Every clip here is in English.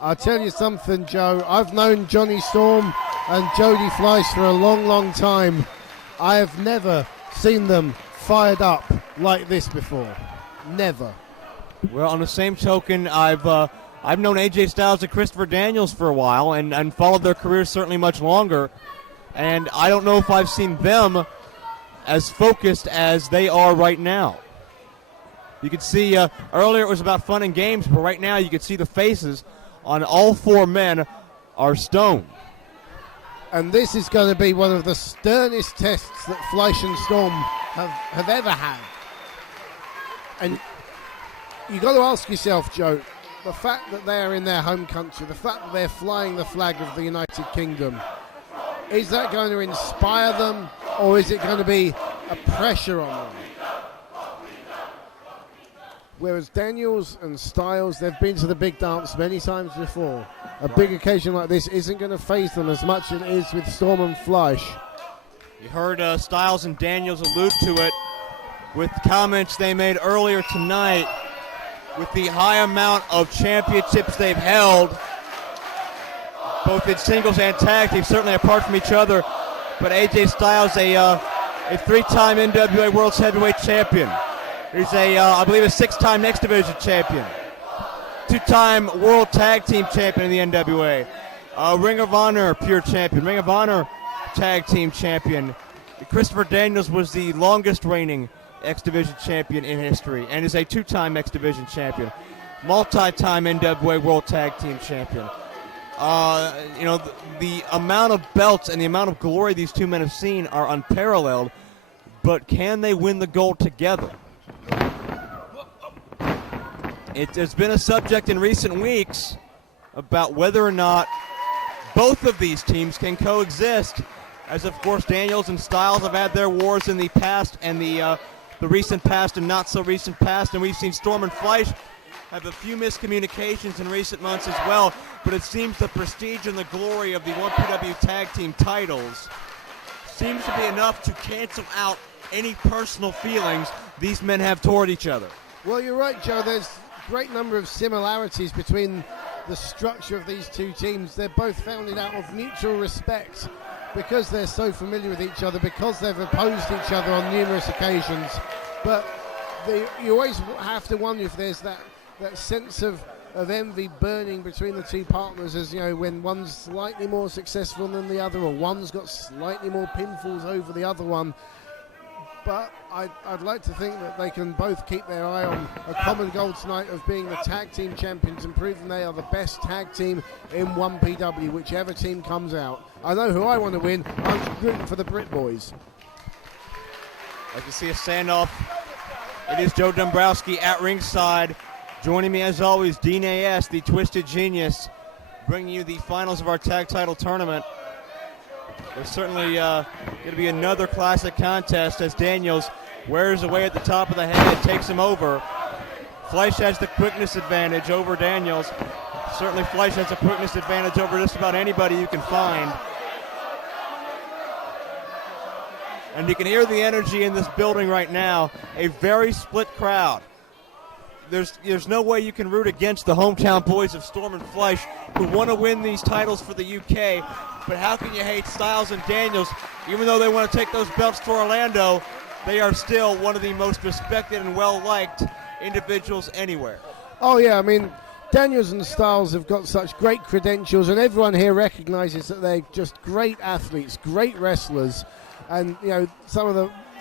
I'll tell you something, Joe. I've known Johnny Storm and Jody Fleisch for a long, long time. I have never seen them fired up like this before. Never. Well, on the same token, I've known AJ Styles and Christopher Daniels for a while and followed their careers certainly much longer. And I don't know if I've seen them as focused as they are right now. You could see earlier it was about fun and games, but right now you could see the faces on all four men are stone. And this is going to be one of the sternest tests that Fleisch and Storm have ever had. And you got to ask yourself, Joe, the fact that they're in their home country, the fact that they're flying the flag of the United Kingdom, is that going to inspire them, or is it going to be a pressure on them? Whereas Daniels and Styles, they've been to the big dance many times before. A big occasion like this isn't going to faze them as much as it is with Storm and Fleisch. You heard Styles and Daniels allude to it with comments they made earlier tonight. With the high amount of championships they've held, both in singles and tag teams, certainly apart from each other. But AJ Styles, a three-time NWA World Heavyweight Champion. He's I believe, a six-time Next Division Champion. Two-time World Tag Team Champion in the NWA. Ring of Honor Pure Champion. Ring of Honor Tag Team Champion. Christopher Daniels was the longest reigning X Division Champion in history and is a two-time X Division Champion. Multi-time NWA World Tag Team Champion. The amount of belts and the amount of glory these two men have seen are unparalleled, but can they win the gold together? It has been a subject in recent weeks about whether or not both of these teams can coexist, as of course Daniels and Styles have had their wars in the past and the recent past and not so recent past, and we've seen Storm and Fleisch have a few miscommunications in recent months as well, but it seems the prestige and the glory of the 1PW tag team titles seems to be enough to cancel out any personal feelings these men have toward each other. Well, you're right, Joe. There's a great number of similarities between the structure of these two teams. They're both founded out of mutual respect because they're so familiar with each other, because they've opposed each other on numerous occasions. But you always have to wonder if there's that sense of envy burning between the two partners, as you know, when one's slightly more successful than the other, or one's got slightly more pinfalls over the other one. But I'd like to think that they can both keep their eye on a common goal tonight of being the tag team champions and proving they are the best tag team in 1PW, whichever team comes out. I know who I want to win. I'm rooting for the Brit Boys. As you see a standoff, it is Joe Dombrowski at ringside. Joining me as always, Dean A.S., the Twisted Genius, bringing you the finals of our tag title tournament. There's certainly going to be another classic contest as Daniels wears away at the top of the head, takes him over. Fleisch has the quickness advantage over Daniels. Certainly Fleisch has a quickness advantage over just about anybody you can find. And you can hear the energy in this building right now. A very split crowd. There's no way you can root against the hometown boys of Storm and Fleisch who want to win these titles for the UK. But how can you hate Styles and Daniels? Even though they want to take those belts to Orlando, they are still one of the most respected and well-liked individuals anywhere. Oh, yeah, I mean, Daniels and Styles have got such great credentials, and everyone here recognizes that they're just great athletes, great wrestlers, and, you know,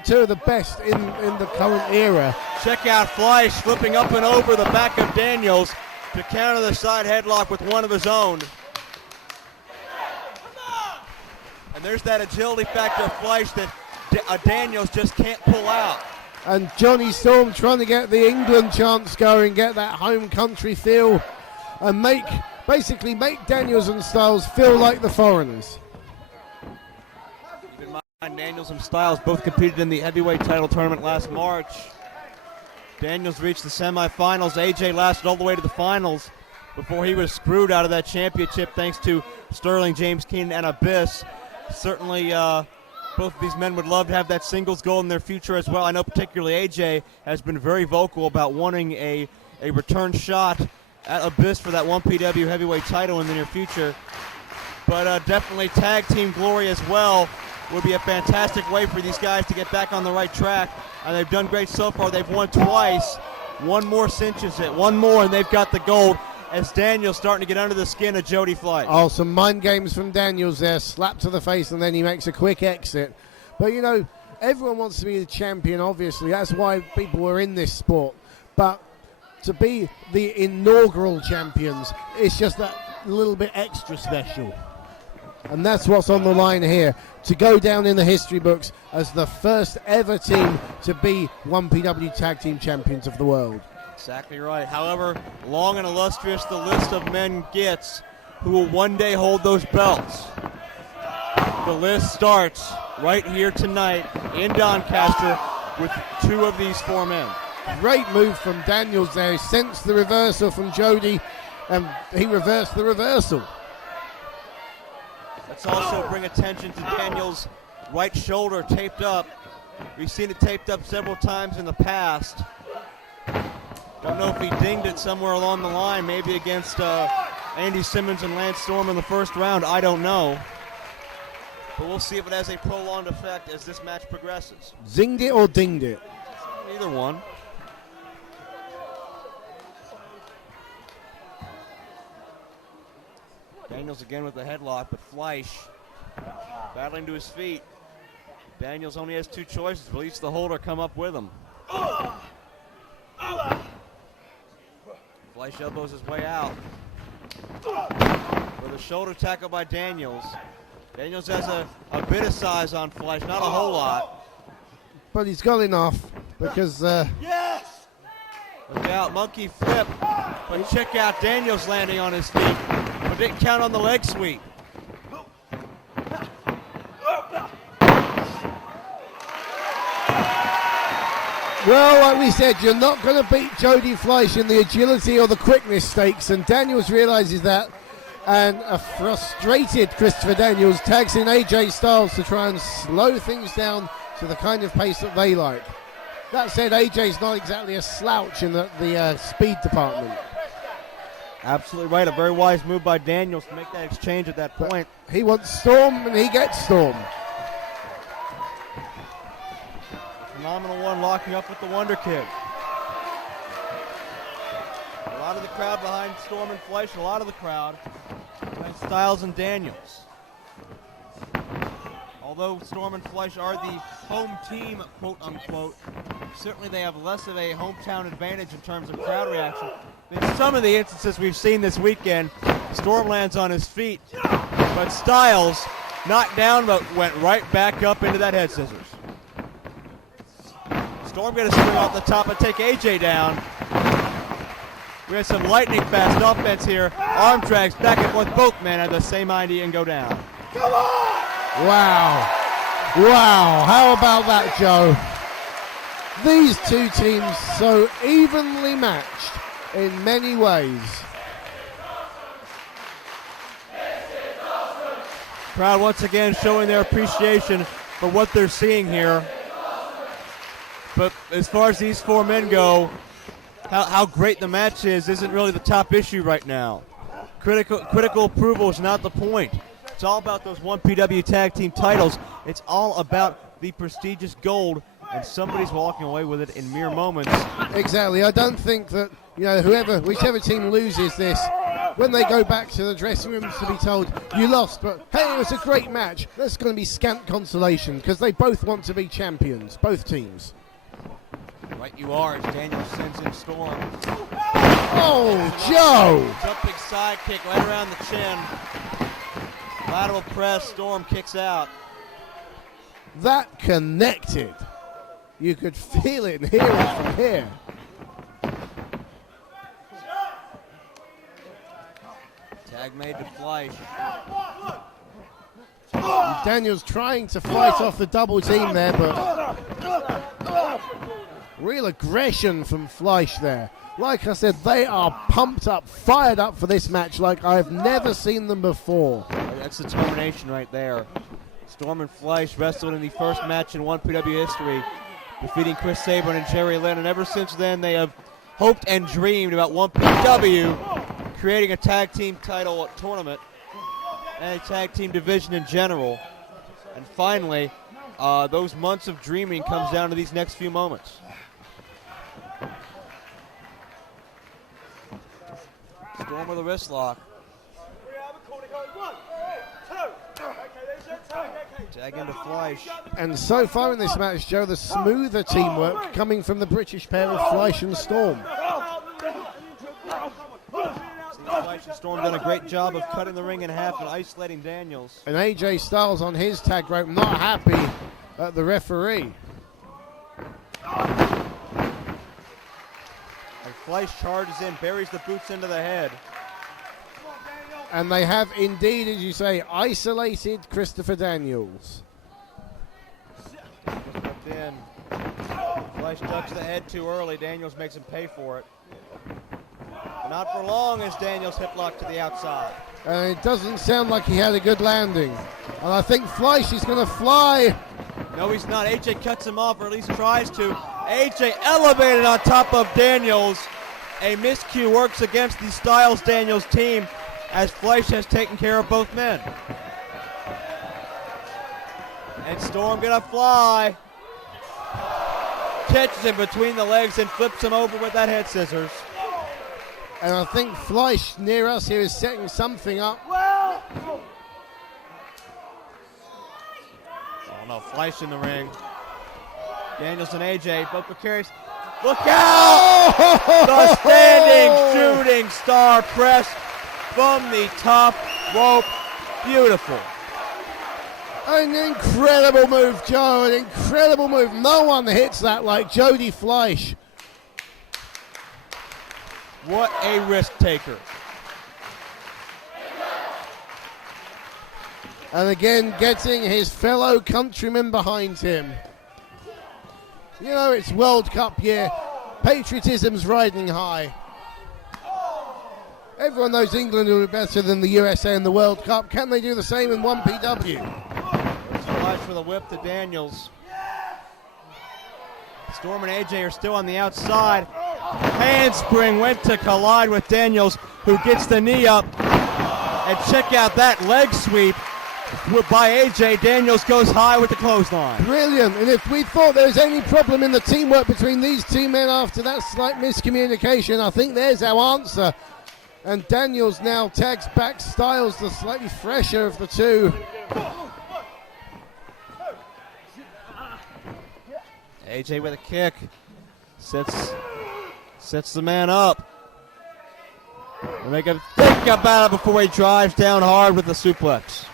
two of the best in the current era. Check out Fleisch slipping up and over the back of Daniels to counter the side headlock with one of his own. And there's that agility factor of Fleisch that Daniels just can't pull out. And Johnny Storm trying to get the England chants going, get that home country feel, and basically make Daniels and Styles feel like the foreigners. Keep in mind, Daniels and Styles both competed in the heavyweight title tournament last March. Daniels reached the semifinals. AJ lasted all the way to the finals before he was screwed out of that championship thanks to Sterling, James Keenan, and Abyss. Certainly, both of these men would love to have that singles goal in their future as well. I know particularly AJ has been very vocal about wanting a return shot at Abyss for that 1PW heavyweight title in the near future. But definitely tag team glory as well would be a fantastic way for these guys to get back on the right track. And they've done great so far. They've won twice. One more cinches it. One more, and they've got the gold, as Daniel's starting to get under the skin of Jody Fleisch. Oh, some mind games from Daniels there. Slap to the face, and then he makes a quick exit. But, you know, everyone wants to be the champion, obviously. That's why people are in this sport. But to be the inaugural champions, it's just that little bit extra special. And that's what's on the line here, to go down in the history books as the first ever team to be 1PW Tag Team Champions of the world. Exactly right. However long and illustrious the list of men gets who will one day hold those belts, the list starts right here tonight in Doncaster with two of these four men. Great move from Daniels there. He sensed the reversal from Jody, and he reversed the reversal. Let's also bring attention to Daniels' right shoulder taped up. We've seen it taped up several times in the past. Don't know if he dinged it somewhere along the line, maybe against Andy Simmons and Lance Storm in the first round. I don't know. But we'll see if it has a prolonged effect as this match progresses. Zinged it or dinged it? Either one. Daniels again with the headlock, but Fleisch battling to his feet. Daniels only has two choices. Release the hold or come up with him. Fleisch elbows his way out. With a shoulder tackle by Daniels. Daniels has a bit of size on Fleisch, not a whole lot. But he's got enough because... Yes! Look out, monkey flip. But check out Daniels landing on his feet. But didn't count on the leg sweep. Well, like we said, you're not going to beat Jody Fleisch in the agility or the quickness stakes, and Daniels realizes that, and a frustrated Christopher Daniels tags in AJ Styles to try and slow things down to the kind of pace that they like. That said, AJ's not exactly a slouch in the speed department. Absolutely right. A very wise move by Daniels to make that exchange at that point. But he wants Storm, and he gets Storm. Phenomenal one, locking up with the Wonder Kid. A lot of the crowd behind Storm and Fleisch, a lot of the crowd behind Styles and Daniels. Although Storm and Fleisch are the home team, quote unquote, certainly they have less of a hometown advantage in terms of crowd reaction than some of the instances we've seen this weekend. Storm lands on his feet, but Styles knocked down but went right back up into that head scissors. Storm going to swing off the top and take AJ down. We had some lightning fast offense here. Arm drags back and forth. Both men had the same idea and go down. Come on! Wow. Wow. How about that, Joe? These two teams so evenly matched in many ways. Crowd once again showing their appreciation for what they're seeing here. But as far as these four men go, how great the match isn't really the top issue right now. Critical approval is not the point. It's all about those 1PW tag team titles. It's all about the prestigious gold, and somebody's walking away with it in mere moments. Exactly. I don't think that, whichever team loses this, when they go back to the dressing rooms to be told, you lost, but hey, it was a great match, that's going to be scant consolation because they both want to be champions, both teams. Right you are, as Daniel sends in Storm. Oh, Joe! Jumping side kick right around the chin. Lateral press, Storm kicks out. That connected. You could feel it and hear it from here. Tag made to Fleisch. Daniels trying to fight off the double team there, but real aggression from Fleisch there. Like I said, they are pumped up, fired up for this match like I've never seen them before. That's determination right there. Storm and Fleisch wrestled in the first match in 1PW history, defeating Chris Sabin and Jerry Lynn, and ever since then they have hoped and dreamed about 1PW creating a tag team title tournament and a tag team division in general. And finally, those months of dreaming comes down to these next few moments. Storm with a wrist lock. Tag into Fleisch. And so far in this match, Joe, the smoother teamwork coming from the British pair of Fleisch and Storm. Fleisch and Storm done a great job of cutting the ring in half and isolating Daniels. And AJ Styles on his tag rope, not happy at the referee. And Fleisch charges in, buries the boots into the head. And they have indeed, as you say, isolated Christopher Daniels. Hooked in. Fleisch ducks the head too early. Daniels makes him pay for it. But not for long as Daniels hip lock to the outside. And it doesn't sound like he had a good landing. And I think Fleisch is going to fly. No, he's not. AJ cuts him off, or at least tries to. AJ elevated on top of Daniels. A miscue works against the Styles-Daniels team, as Fleisch has taken care of both men. And Storm gonna fly. Catches him between the legs and flips him over with that head scissors. And I think Fleisch near us here is setting something up. Oh no, Fleisch in the ring. Daniels and AJ, both precarious. Look out! The standing shooting star press from the top rope. Beautiful. An incredible move, Joe. An incredible move. No one hits that like Jody Fleisch. What a risk taker. And again, getting his fellow countrymen behind him. You know, it's World Cup year. Patriotism's riding high. Everyone knows England will be better than the USA in the World Cup. Can they do the same in 1PW? Fleisch with a whip to Daniels. Storm and AJ are still on the outside. Handspring went to collide with Daniels, who gets the knee up. And check out that leg sweep by AJ. Daniels goes high with the clothesline. Brilliant. And if we thought there was any problem in the teamwork between these two men after that slight miscommunication, I think there's our answer. And Daniels now tags back Styles, the slightly fresher of the two. AJ with a kick. Sets the man up. And make him think about it before he drives down hard with the suplex.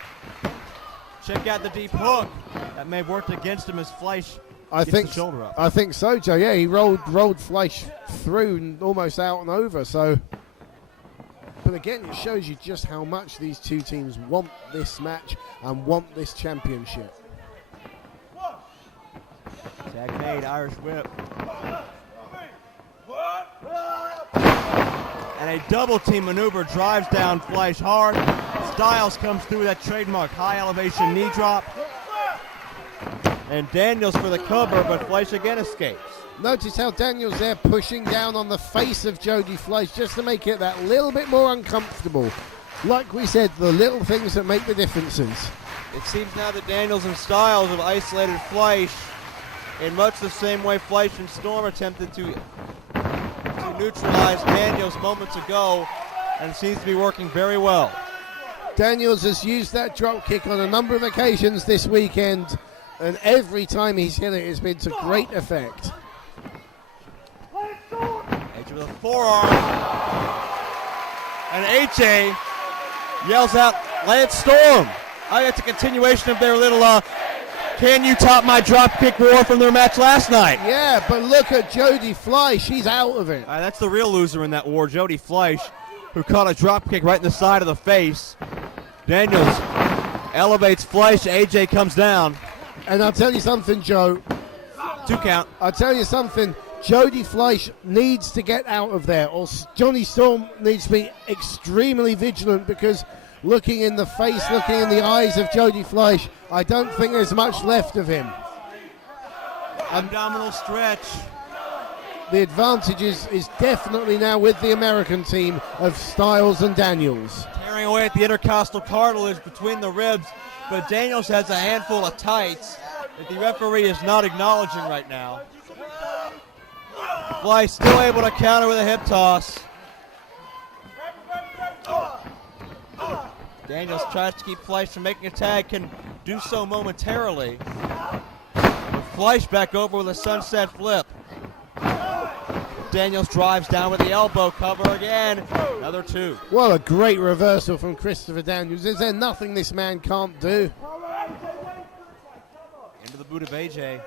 Check out the deep hook. That may have worked against him as Fleisch gets the shoulder up. I think so, Joe. Yeah, he rolled Fleisch through and almost out and over. So, but again, it shows you just how much these two teams want this match and want this championship. Tag made, Irish whip. And a double team maneuver drives down Fleisch hard. Styles comes through that trademark high elevation knee drop. And Daniels for the cover, but Fleisch again escapes. Notice how Daniels there pushing down on the face of Jody Fleisch just to make it that little bit more uncomfortable. Like we said, the little things that make the differences. It seems now that Daniels and Styles have isolated Fleisch in much the same way Fleisch and Storm attempted to neutralize Daniels moments ago, and it seems to be working very well. Daniels has used that drop kick on a number of occasions this weekend, and every time he's hit it, it's been to great effect. AJ with a forearm, and AJ yells out, "Lance Storm!" It's a continuation of their little "Can you top my drop kick war" from their match last night. Yeah, but look at Jody Fleisch. She's out of it. That's the real loser in that war, Jody Fleisch, who caught a drop kick right in the side of the face. Daniels elevates Fleisch. AJ comes down. And I'll tell you something, Joe. 2 count. I'll tell you something. Jody Fleisch needs to get out of there, or Johnny Storm needs to be extremely vigilant, because looking in the face, looking in the eyes of Jody Fleisch, I don't think there's much left of him. Abdominal stretch. the advantage is definitely now with the American team of Styles and Daniels. Tearing away at the intercostal cartilage between the ribs, but Daniels has a handful of tights that the referee is not acknowledging right now. Fleisch still able to counter with a hip toss. Daniels tries to keep Fleisch from making a tag, can do so momentarily. But Fleisch back over with a sunset flip. Daniels drives down with the elbow cover again. Another two. What a great reversal from Christopher Daniels. Is there nothing this man can't do? Into the boot of AJ.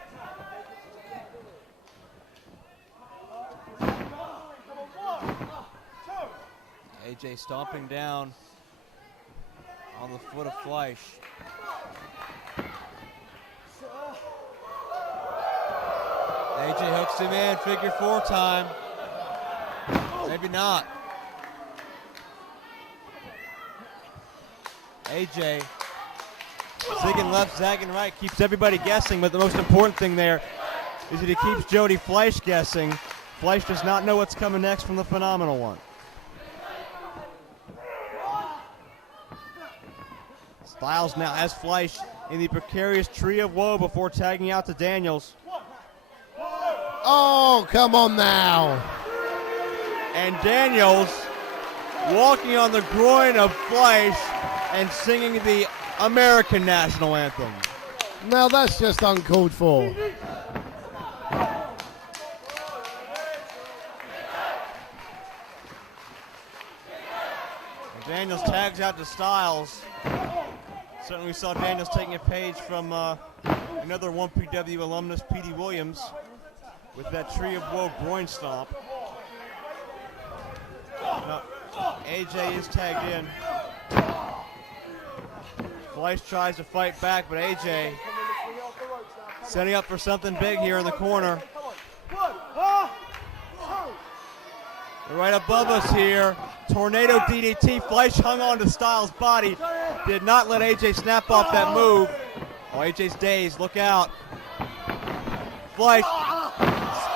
AJ stomping down on the foot of Fleisch. AJ hooks him in, figure four time. Maybe not. AJ zigging left, zagging right, keeps everybody guessing, but the most important thing there is that he keeps Jody Fleisch guessing. Fleisch does not know what's coming next from the Phenomenal One. Styles now has Fleisch in the precarious tree of woe before tagging out to Daniels. Oh, come on now. And Daniels walking on the groin of Fleisch and singing the American national anthem. Now that's just uncalled for. And Daniels tags out to Styles. Certainly we saw Daniels taking a page from another 1PW alumnus, P.D. Williams, with that tree of woe groin stomp. Now, AJ is tagged in. Fleisch tries to fight back, but AJ setting up for something big here in the corner. Right above us here, tornado DDT. Fleisch hung on to Styles' body. Did not let AJ snap off that move. Oh, AJ's dazed. Look out. Fleisch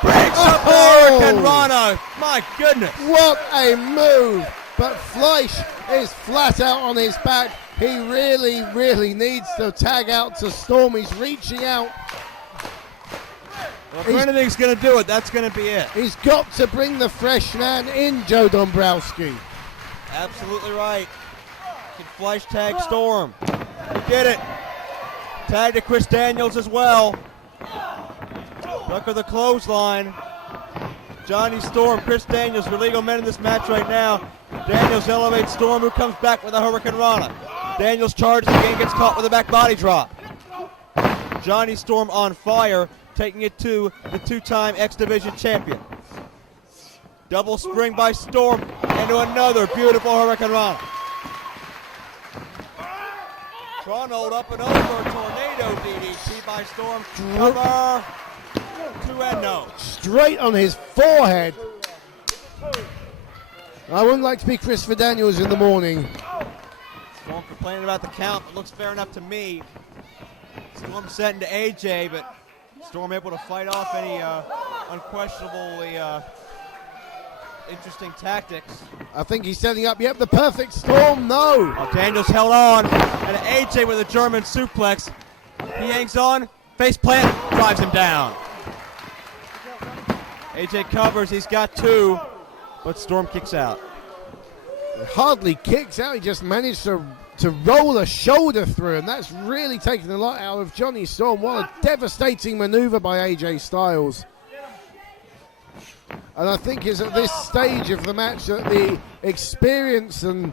breaks up Hurricane Rana. My goodness. What a move. But Fleisch is flat out on his back. He really, really needs to tag out to Storm. He's reaching out. Well, if anything's going to do it, that's going to be it. He's got to bring the fresh man in, Joe Dombrowski. Absolutely right. Can Fleisch tag Storm? He did it. Tag to Chris Daniels as well. Duck of the clothesline. Johnny Storm, Chris Daniels for legal men in this match right now. Daniels elevates Storm, who comes back with a Hurricane Rana. Daniels charges again, gets caught with a back body drop. Johnny Storm on fire, taking it to the two-time X Division champion. Double spring by Storm into another beautiful Hurricane Rana. Tronhold up and over, tornado DDT by Storm. Cover, 2-0. Straight on his forehead. I wouldn't like to be Christopher Daniels in the morning. Storm complaining about the count, but looks fair enough to me. Storm setting to AJ, but Storm able to fight off any unquestionably interesting tactics. I think he's setting up, yep, the perfect Storm, no. Oh, Daniels held on, and AJ with a German suplex. He hangs on, face plant, drives him down. AJ covers, he's got two, but Storm kicks out. He hardly kicks out, he just managed to roll a shoulder through, and that's really taken a lot out of Johnny Storm. What a devastating maneuver by AJ Styles. And I think it's at this stage of the match that the experience and...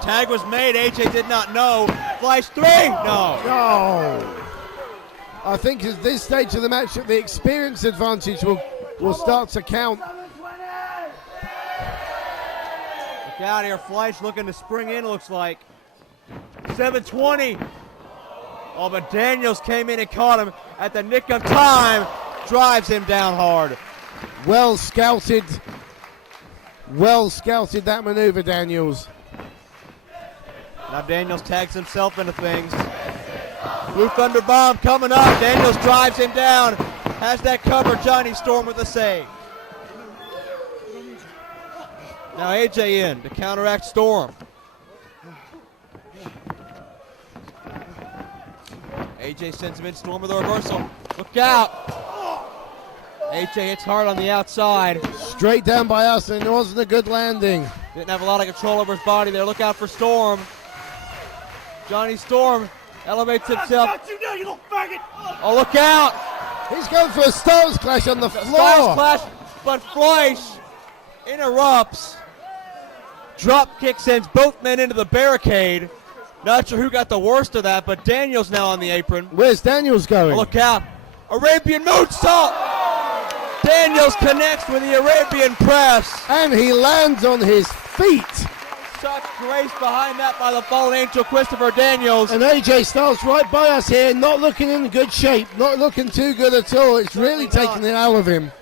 Tag was made, AJ did not know. Fleisch 3, no. No. I think at this stage of the match that the experience advantage will start to count. Look out here, Fleisch looking to spring in, looks like. 720. Oh, but Daniels came in and caught him at the nick of time. Drives him down hard. Well scouted that maneuver, Daniels. Now Daniels tags himself into things. Blue Thunder Bomb coming up. Daniels drives him down. Has that cover. Johnny Storm with a save. Now AJ in to counteract Storm. AJ sends him in. Storm with a reversal. Look out. AJ hits hard on the outside. Straight down by us, and it wasn't a good landing. Didn't have a lot of control over his body there. Look out for Storm. Johnny Storm elevates himself. Oh, look out. He's going for a Styles Clash on the floor. Styles Clash, but Fleisch interrupts. Drop kick sends both men into the barricade. Not sure who got the worst of that, but Daniels now on the apron. Where's Daniels going? Oh, look out. Arabian moonsault. Daniels connects with the Arabian press. And he lands on his feet. Such grace behind that by the fallen angel Christopher Daniels. And AJ Styles right by us here, not looking in good shape, not looking too good at all. It's really taking it out of him.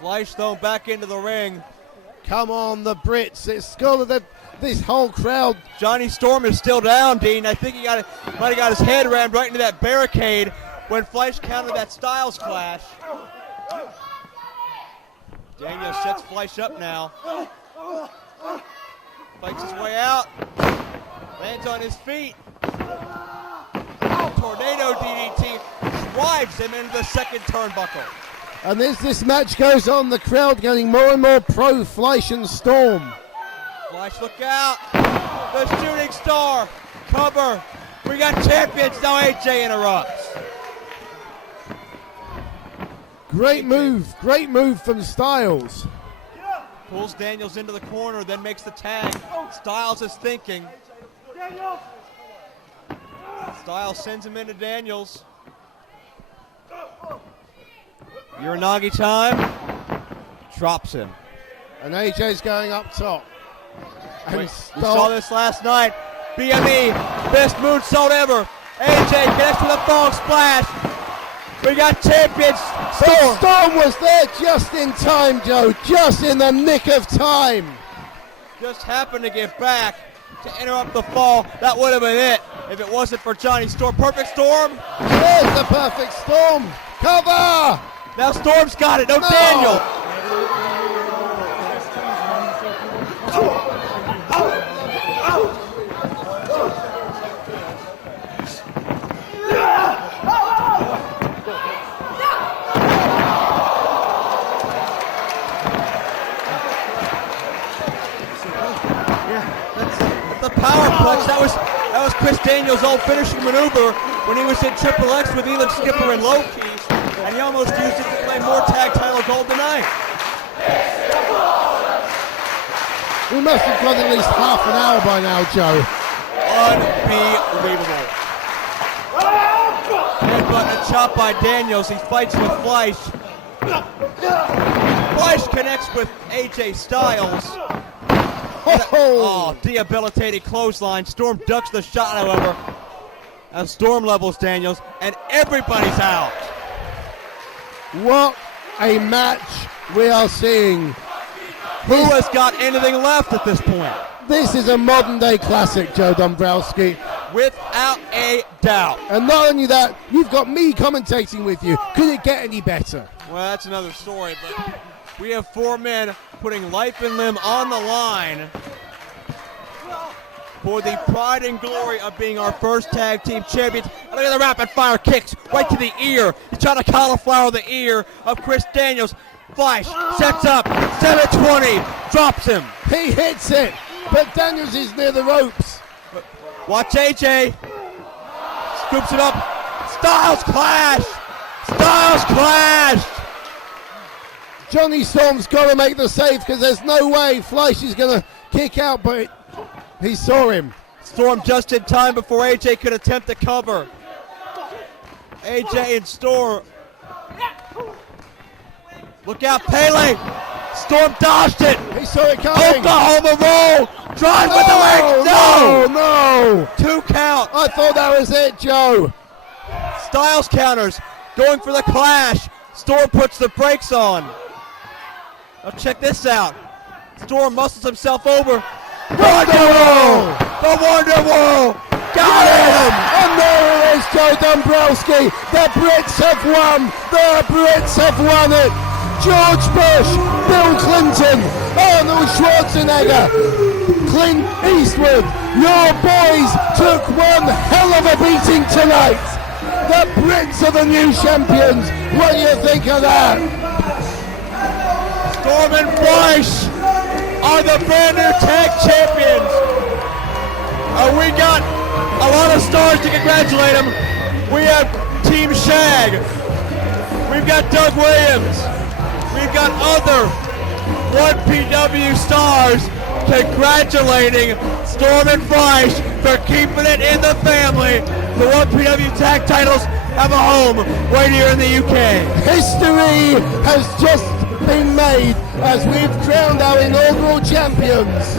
Fleisch thrown back into the ring. Come on, the Brits. It's got this whole crowd. Johnny Storm is still down, Dean. I think he might have got his head rammed right into that barricade when Fleisch countered that Styles Clash. Daniel sets Fleisch up now. Fights his way out. Lands on his feet. Tornado DDT drives him into the second turnbuckle. And as this match goes on, the crowd getting more and more pro Fleisch and Storm. Fleisch, look out. The shooting star. Cover. We got champions. Now AJ interrupts. Great move from Styles. Pulls Daniels into the corner, then makes the tag. Styles is thinking. Styles sends him into Daniels. Uranagi time. Drops him. And AJ's going up top. And We saw this last night. BME, best moonsault ever. AJ connects with a frog splash. We got champions. Storm. Storm was there just in time, Joe. Just in the nick of time. Just happened to get back to interrupt the fall. That would have been it if it wasn't for Johnny Storm. Perfect Storm. There's the perfect Storm. Cover. Now Storm's got it. No. Daniel. Powerplex. That was Chris Daniels' old finishing maneuver when he was in Triple X with Elon Skipper and Low Key, and he almost used it to claim more tag title gold tonight. We must have got at least half an hour by now, Joe. Unbelievable. Headbutt and a chop by Daniels. He fights with Fleisch. Fleisch connects with AJ Styles. Oh, debilitating clothesline. Storm ducks the shot, however, as Storm levels Daniels, and everybody's out. What a match we are seeing. Who has got anything left at this point? This is a modern day classic, Joe Dombrowski. Without a doubt. And not only that, you've got me commentating with you. Could it get any better? Well, that's another story, but we have four men putting life and limb on the line for the pride and glory of being our first tag team champions. And look at the rapid fire kicks right to the ear. He's trying to cauliflower the ear of Chris Daniels. Fleisch sets up, 720, drops him. He hits it, but Daniels is near the ropes. Watch AJ, scoops it up. Styles Clash! Styles Clash! Johnny Storm's got to make the save because there's no way Fleisch is going to kick out, but he saw him. Storm just in time before AJ could attempt to cover. AJ and Storm. Look out, Pele. Storm dodged it. He saw it coming. Oklahoma roll. Drive with the leg. No. 2 count. I thought that was it, Joe. Styles counters. Going for the clash. Storm puts the brakes on. Now check this out. Storm muscles himself over. Wonder Wall! The Wonder Wall! Got him! And there it is, Joe Dombrowski. The Brits have won. The Brits have won it. George Bush, Bill Clinton, Arnold Schwarzenegger, Clint Eastwood. Your boys took one hell of a beating tonight. The Brits are the new champions. What do you think of that? Storm and Fleisch are the brand new tag champions. We got a lot of stars to congratulate them. We have Team SHAG. We've got Doug Williams. We've got other 1PW stars congratulating Storm and Fleisch for keeping it in the family. The 1PW tag titles have a home right here in the UK. History has just been made as we've crowned our inaugural champions.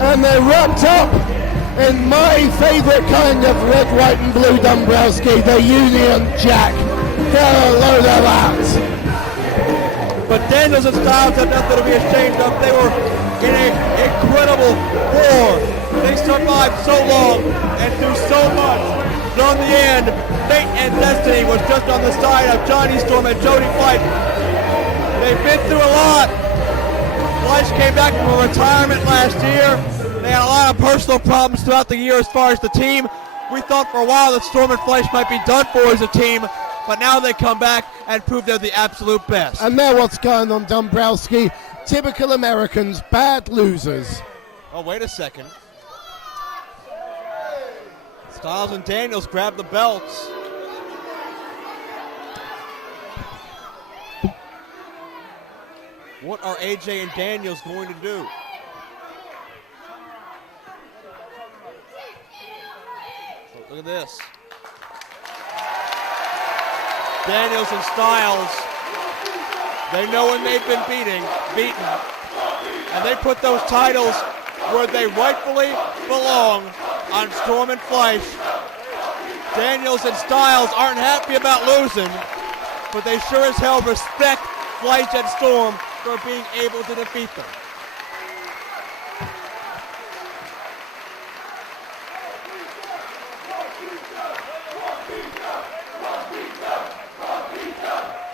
And they're wrapped up in my favourite kind of red, white and blue Dombrowski, the Union Jack. Get a load of that. But Daniels and Styles have nothing to be ashamed of. They were in an incredible war. They survived so long and through so much. But in the end, fate and destiny was just on the side of Johnny Storm and Jody Fleisch. They've been through a lot. Fleisch came back from retirement last year. They had a lot of personal problems throughout the year as far as the team. We thought for a while that Storm and Fleisch might be done for as a team, but now they come back and prove they're the absolute best. And now what's going on, Dombrowski? Typical Americans, bad losers. Oh, wait a second. Styles and Daniels grab the belts. What are AJ and Daniels going to do? Look at this. Daniels and Styles, they know when they've been beaten, and they put those titles where they rightfully belong on Storm and Fleisch. Daniels and Styles aren't happy about losing, but they sure as hell respect Fleisch and Storm for being able to defeat them.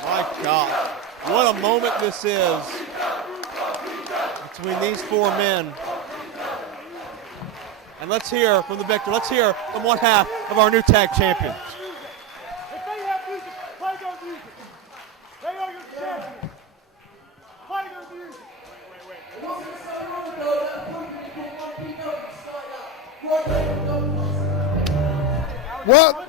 My God, what a moment this is between these four men. And let's hear from the victor. Let's hear from one half of our new tag champions. If they have music, play their music. They are your champions. Play their music. What?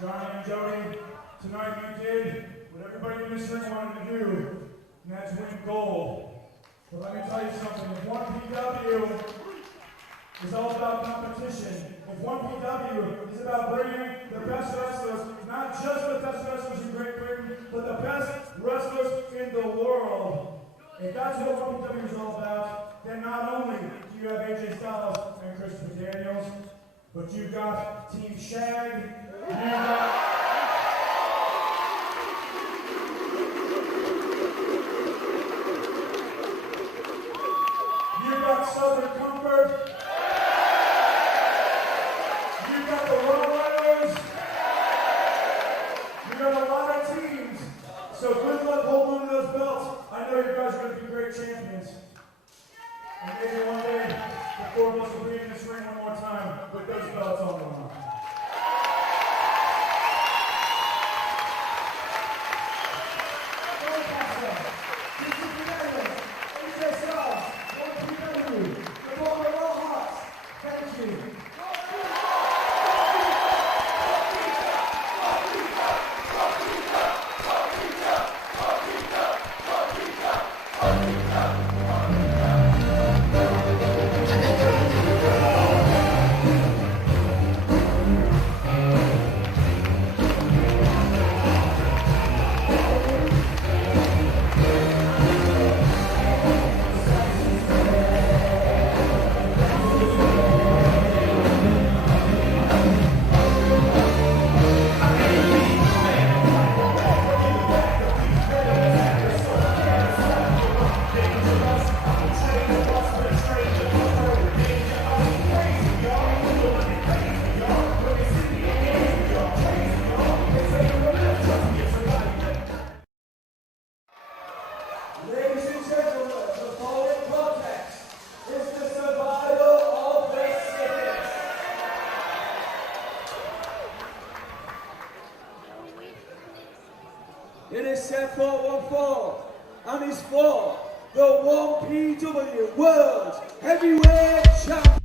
Jonny and Jody, tonight you did what everybody in this ring wanted to do, and that's win gold. But let me tell you something, if 1PW is all about competition, if 1PW is about bringing the best wrestlers, not just the best wrestlers in Great Britain, but the best wrestlers in the world, if that's what 1PW is all about, then not only do you have AJ Styles and Christopher Daniels, But you've got Team SHAG, you've got Southern Comfort, you've got the Riders, you've got a lot of teams. So good luck holding on to those belts. I know you guys are going to be great champions. And maybe one day, the four of us will be in this ring one more time with those belts on the line. It is set 414 and is for the 1PW World Heavyweight Champion.